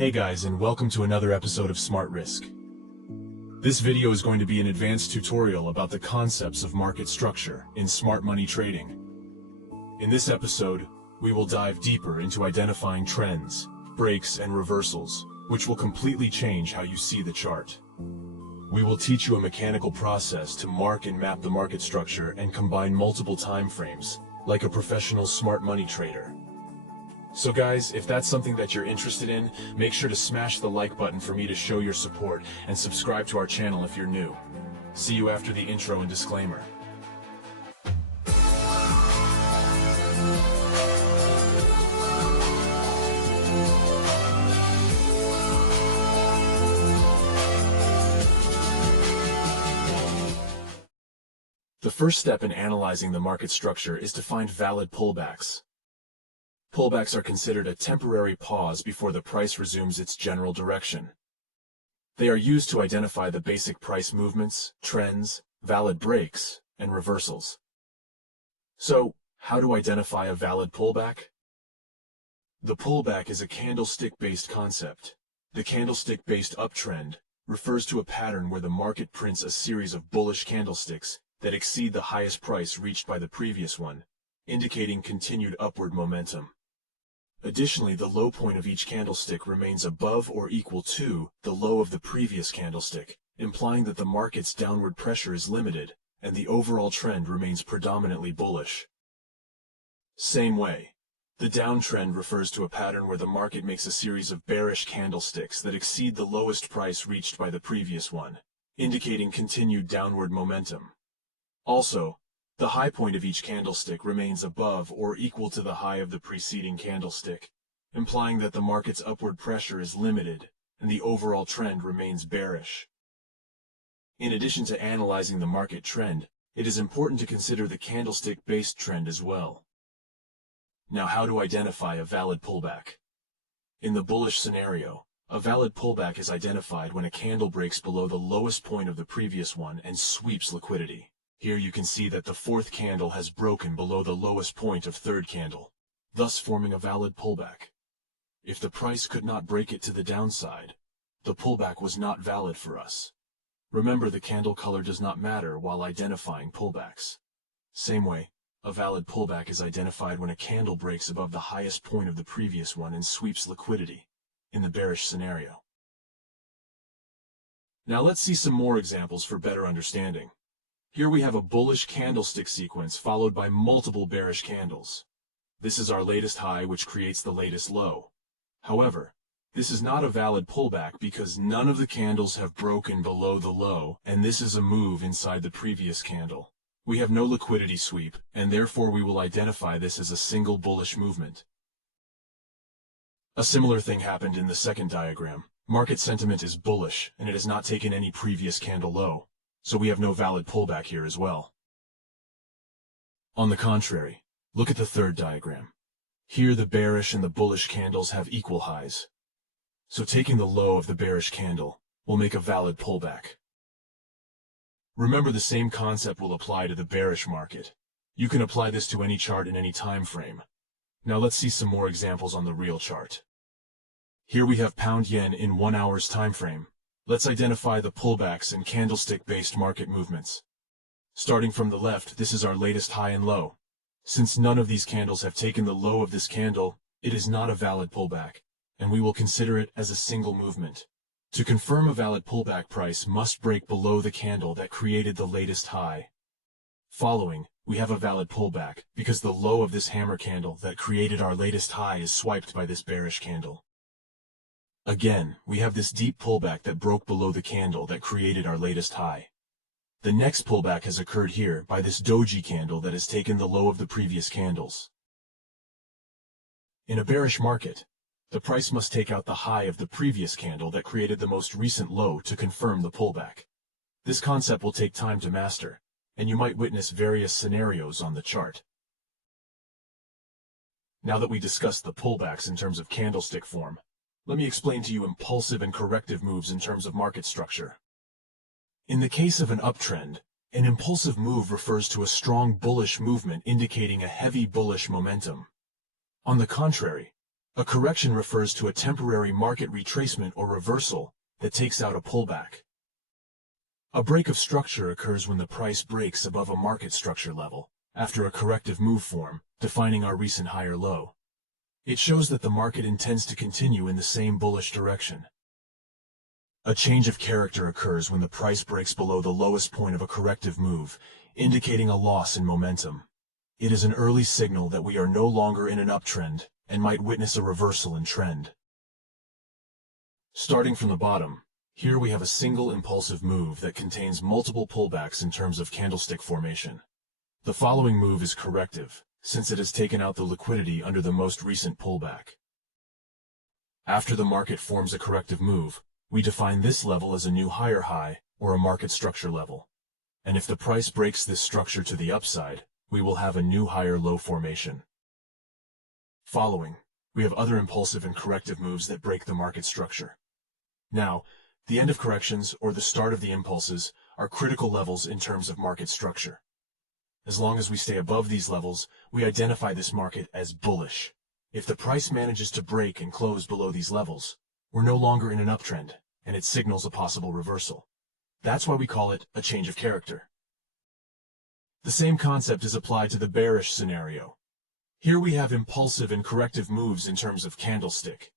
Hey guys, and welcome to another episode of Smart Risk. This video is going to be an advanced tutorial about the concepts of market structure in smart money trading. In this episode, we will dive deeper into identifying trends, breaks, and reversals, which will completely change how you see the chart. We will teach you a mechanical process to mark and map the market structure and combine multiple time frames, like a professional smart money trader. So guys, if that's something that you're interested in, make sure to smash the like button for me to show your support and subscribe to our channel if you're new. See you after the intro and disclaimer. The first step in analyzing the market structure is to find valid pullbacks. Pullbacks are considered a temporary pause before the price resumes its general direction. They are used to identify the basic price movements, trends, valid breaks, and reversals. So, how to identify a valid pullback? The pullback is a candlestick-based concept. The candlestick-based uptrend refers to a pattern where the market prints a series of bullish candlesticks that exceed the highest price reached by the previous one, indicating continued upward momentum. Additionally, the low point of each candlestick remains above or equal to the low of the previous candlestick, implying that the market's downward pressure is limited, and the overall trend remains predominantly bullish. Same way, the downtrend refers to a pattern where the market makes a series of bearish candlesticks that exceed the lowest price reached by the previous one, indicating continued downward momentum. Also, the high point of each candlestick remains above or equal to the high of the preceding candlestick, implying that the market's upward pressure is limited and the overall trend remains bearish. In addition to analyzing the market trend, it is important to consider the candlestick-based trend as well. Now, how to identify a valid pullback? In the bullish scenario, a valid pullback is identified when a candle breaks below the lowest point of the previous one and sweeps liquidity. Here you can see that the fourth candle has broken below the lowest point of third candle, thus forming a valid pullback. If the price could not break it to the downside, the pullback was not valid for us. Remember, the candle color does not matter while identifying pullbacks. Same way, a valid pullback is identified when a candle breaks above the highest point of the previous one and sweeps liquidity, in the bearish scenario. Now let's see some more examples for better understanding. Here we have a bullish candlestick sequence followed by multiple bearish candles. This is our latest high, which creates the latest low. However, this is not a valid pullback because none of the candles have broken below the low, and this is a move inside the previous candle. We have no liquidity sweep, and therefore we will identify this as a single bullish movement. A similar thing happened in the second diagram. Market sentiment is bullish, and it has not taken any previous candle low. So we have no valid pullback here as well. On the contrary, look at the third diagram. Here the bearish and the bullish candles have equal highs. So taking the low of the bearish candle will make a valid pullback. Remember, the same concept will apply to the bearish market. You can apply this to any chart in any time frame. Now let's see some more examples on the real chart. Here we have pound yen in 1 hour's time frame. Let's identify the pullbacks and candlestick-based market movements. Starting from the left, this is our latest high and low. Since none of these candles have taken the low of this candle, it is not a valid pullback, and we will consider it as a single movement. To confirm a valid pullback, price must break below the candle that created the latest high. Following, we have a valid pullback because the low of this hammer candle that created our latest high is swiped by this bearish candle. Again, we have this deep pullback that broke below the candle that created our latest high. The next pullback has occurred here by this doji candle that has taken the low of the previous candles. In a bearish market, the price must take out the high of the previous candle that created the most recent low to confirm the pullback. This concept will take time to master, and you might witness various scenarios on the chart. Now that we discussed the pullbacks in terms of candlestick form, let me explain to you impulsive and corrective moves in terms of market structure. In the case of an uptrend, an impulsive move refers to a strong bullish movement indicating a heavy bullish momentum. On the contrary, A correction refers to a temporary market retracement or reversal that takes out a pullback. A break of structure occurs when the price breaks above a market structure level, after a corrective move form, defining our recent high or low. It shows that the market intends to continue in the same bullish direction. A change of character occurs when the price breaks below the lowest point of a corrective move, indicating a loss in momentum. It is an early signal that we are no longer in an uptrend and might witness a reversal in trend. Starting from the bottom, here we have a single impulsive move that contains multiple pullbacks in terms of candlestick formation. The following move is corrective, since it has taken out the liquidity under the most recent pullback. After the market forms a corrective move, we define this level as a new higher high, or a market structure level. And if the price breaks this structure to the upside, we will have a new higher low formation. Following, we have other impulsive and corrective moves that break the market structure. Now, the end of corrections, or the start of the impulses, are critical levels in terms of market structure. As long as we stay above these levels, we identify this market as bullish. If the price manages to break and close below these levels, we're no longer in an uptrend, and it signals a possible reversal. That's why we call it a change of character. The same concept is applied to the bearish scenario. Here we have impulsive and corrective moves in terms of candlestick.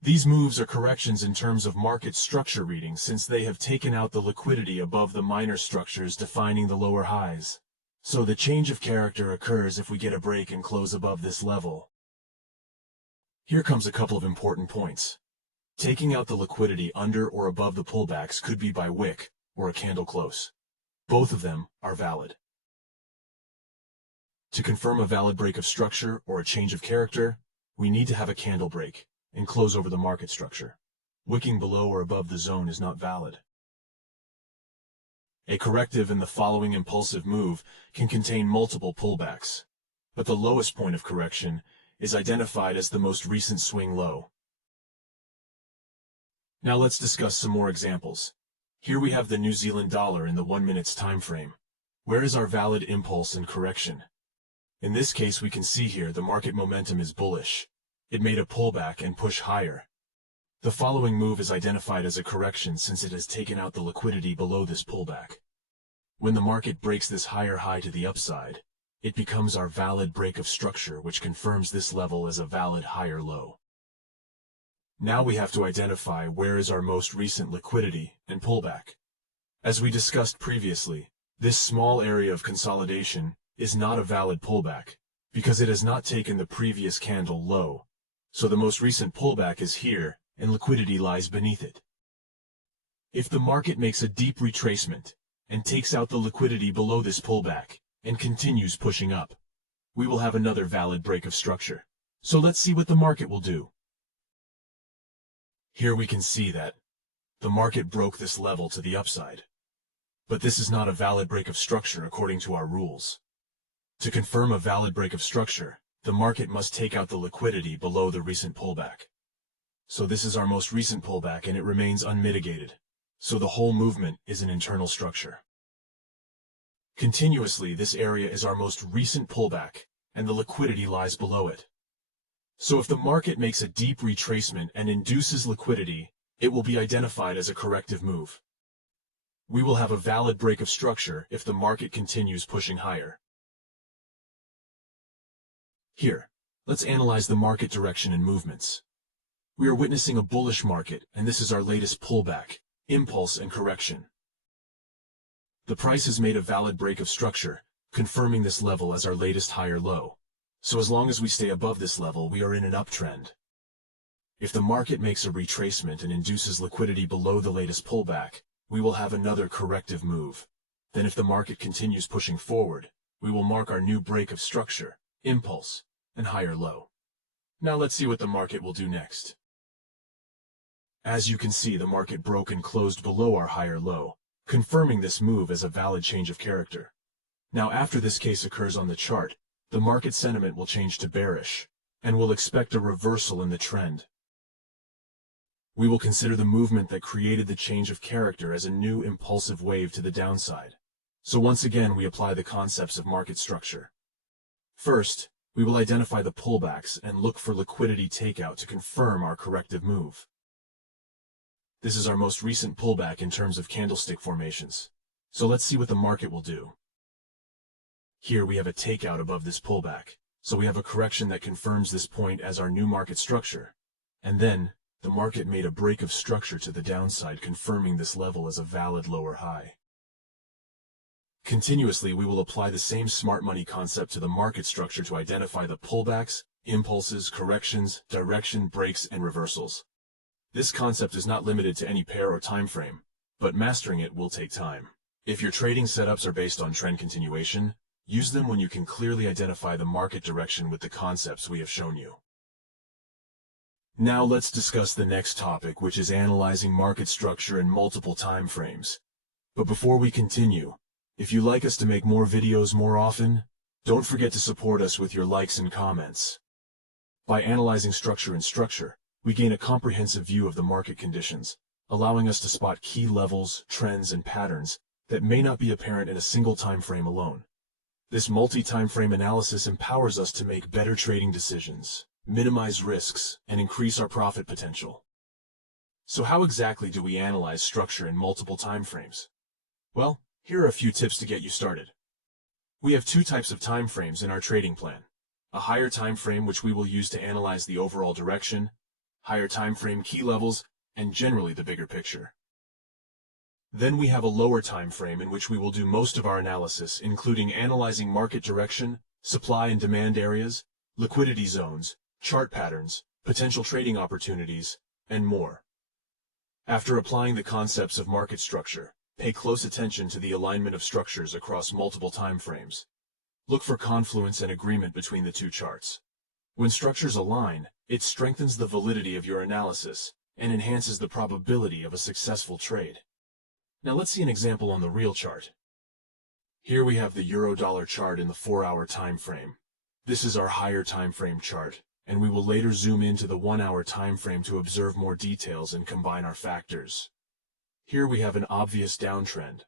These moves are corrections in terms of market structure reading, since they have taken out the liquidity above the minor structures defining the lower highs. So the change of character occurs if we get a break and close above this level. Here comes a couple of important points. Taking out the liquidity under or above the pullbacks could be by wick or a candle close. Both of them are valid. To confirm a valid break of structure or a change of character, we need to have a candle break and close over the market structure. Wicking below or above the zone is not valid. A corrective in the following impulsive move can contain multiple pullbacks, but the lowest point of correction is identified as the most recent swing low. Now let's discuss some more examples. Here we have the New Zealand dollar in the 1 minute time frame. Where is our valid impulse and correction? In this case, we can see here the market momentum is bullish. It made a pullback and push higher. The following move is identified as a correction since it has taken out the liquidity below this pullback. When the market breaks this higher high to the upside, it becomes our valid break of structure, which confirms this level as a valid higher low. Now we have to identify where is our most recent liquidity and pullback. As we discussed previously, this small area of consolidation is not a valid pullback because it has not taken the previous candle low. So the most recent pullback is here and liquidity lies beneath it. If the market makes a deep retracement and takes out the liquidity below this pullback and continues pushing up, we will have another valid break of structure. So let's see what the market will do. Here we can see that the market broke this level to the upside. But this is not a valid break of structure according to our rules. To confirm a valid break of structure, the market must take out the liquidity below the recent pullback. So this is our most recent pullback and it remains unmitigated. So the whole movement is an internal structure. Continuously, this area is our most recent pullback and the liquidity lies below it. So if the market makes a deep retracement and induces liquidity, it will be identified as a corrective move. We will have a valid break of structure if the market continues pushing higher. Here, let's analyze the market direction and movements. We are witnessing a bullish market, and this is our latest pullback, impulse and correction. The price has made a valid break of structure, confirming this level as our latest higher low. So as long as we stay above this level, we are in an uptrend. If the market makes a retracement and induces liquidity below the latest pullback, we will have another corrective move. Then if the market continues pushing forward, we will mark our new break of structure, impulse, and higher low. Now let's see what the market will do next. As you can see, the market broke and closed below our higher low, confirming this move as a valid change of character. Now after this case occurs on the chart, the market sentiment will change to bearish, and we'll expect a reversal in the trend. We will consider the movement that created the change of character as a new impulsive wave to the downside. So once again, we apply the concepts of market structure. First, We will identify the pullbacks and look for liquidity takeout to confirm our corrective move. This is our most recent pullback in terms of candlestick formations. So let's see what the market will do. Here we have a takeout above this pullback. So we have a correction that confirms this point as our new market structure. And then, the market made a break of structure to the downside, confirming this level as a valid lower high. Continuously, we will apply the same smart money concept to the market structure to identify the pullbacks, impulses, corrections, direction, breaks, and reversals. This concept is not limited to any pair or time frame, but mastering it will take time. If your trading setups are based on trend continuation, use them when you can clearly identify the market direction with the concepts we have shown you. Now let's discuss the next topic, which is analyzing market structure in multiple time frames. But before we continue, if you like us to make more videos more often, don't forget to support us with your likes and comments. By analyzing structure, we gain a comprehensive view of the market conditions, allowing us to spot key levels, trends, and patterns that may not be apparent in a single time frame alone. This multi-time frame analysis empowers us to make better trading decisions, minimize risks, and increase our profit potential. So how exactly do we analyze structure in multiple time frames? Well, here are a few tips to get you started. We have two types of time frames in our trading plan. A higher time frame, which we will use to analyze the overall direction, higher time frame key levels, and generally the bigger picture. Then we have a lower time frame in which we will do most of our analysis, including analyzing market direction, supply and demand areas, liquidity zones, chart patterns, potential trading opportunities, and more. After applying the concepts of market structure, pay close attention to the alignment of structures across multiple time frames. Look for confluence and agreement between the two charts. When structures align, it strengthens the validity of your analysis and enhances the probability of a successful trade. Now let's see an example on the real chart. Here we have the euro-dollar chart in the 4-hour time frame. This is our higher time frame chart, and we will later zoom into the 1-hour time frame to observe more details and combine our factors. Here we have an obvious downtrend.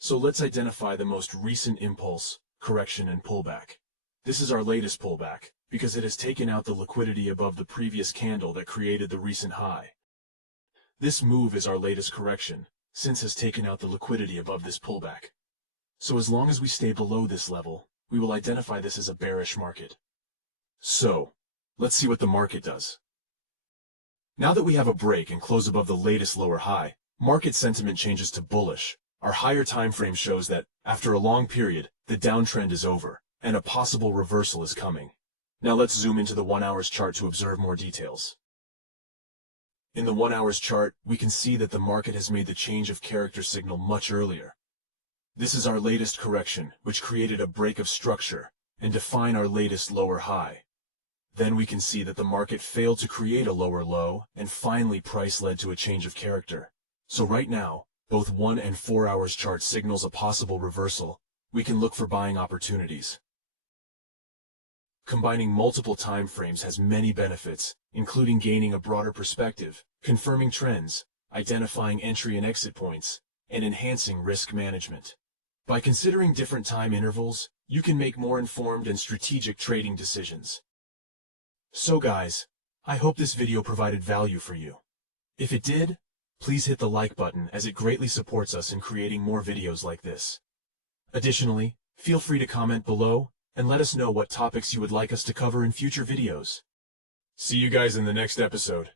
So let's identify the most recent impulse, correction, and pullback. This is our latest pullback, because it has taken out the liquidity above the previous candle that created the recent high. This move is our latest correction, since has taken out the liquidity above this pullback. So as long as we stay below this level, we will identify this as a bearish market. So, let's see what the market does. Now that we have a break and close above the latest lower high, market sentiment changes to bullish. Our higher time frame shows that, after a long period, the downtrend is over, and a possible reversal is coming. Now let's zoom into the 1-hour's chart to observe more details. In the 1-hour's chart, we can see that the market has made the change of character signal much earlier. This is our latest correction, which created a break of structure and defined our latest lower high. Then we can see that the market failed to create a lower low, and finally price led to a change of character. So right now, both 1 and 4 hours chart signals a possible reversal. We can look for buying opportunities. Combining multiple time frames has many benefits, including gaining a broader perspective, confirming trends, identifying entry and exit points, and enhancing risk management. By considering different time intervals, you can make more informed and strategic trading decisions. So guys, I hope this video provided value for you. If it did, please hit the like button, as it greatly supports us in creating more videos like this. Additionally, feel free to comment below and let us know what topics you would like us to cover in future videos. See you guys in the next episode.